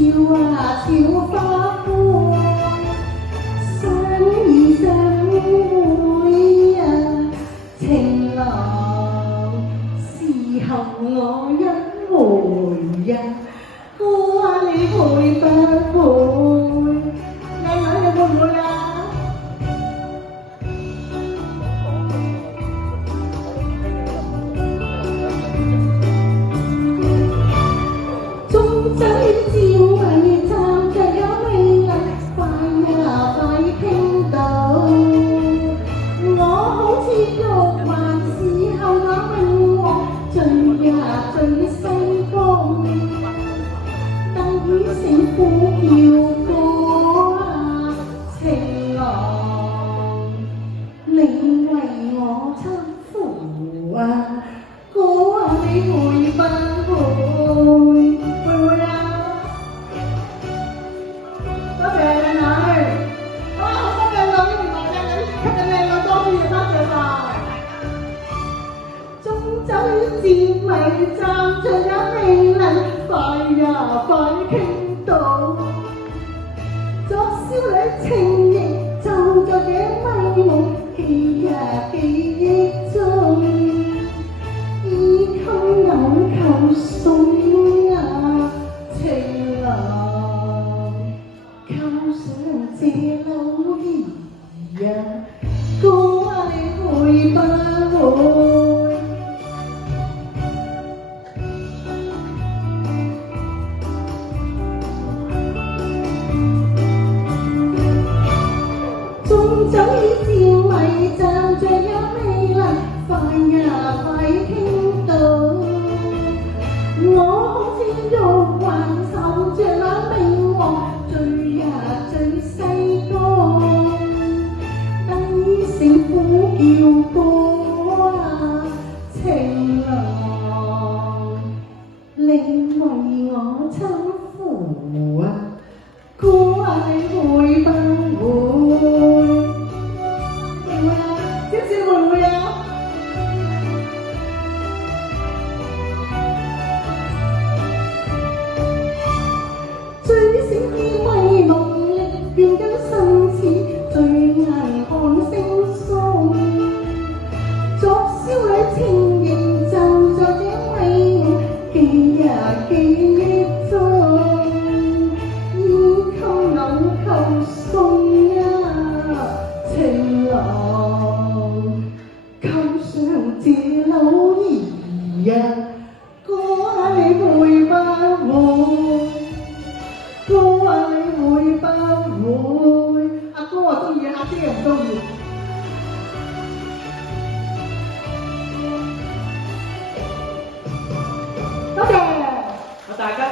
笑啊笑花開，想兒怎會啊情郎時候我一回啊，我話你會不會？靚女你會唔會啊？中仔照迷站着有美麗，快呀快傾到，我好似玉環時候那明王，醉呀醉西風，燈雨聲呼叫過啊情郎，你為我攙扶啊，我話你會不會？會唔會啊？多謝靚女，好啊，好多靚女，原來靚女吸引靚女多啲嘅，多謝晒。中仔漸迷站着也美麗，快呀快傾到，作少女情誼就在這迷夢，記呀記憶中，依襟紐扣送啊情郎，扣上這柳兒呀，我話你會不會？中仔照迷站着有美麗，快呀快傾到，我好似玉環受着那明王，醉呀醉西江，燈雨聲呼叫過啊情郎，你為我攙扶啊，我話你會不會？會唔會啊？少少會唔會啊？最閃見迷夢力變更心似最硬看星鬆，作少女情形就在這迷夢，記呀記憶中，依襟紐扣送啊情郎，扣上這柳兒呀。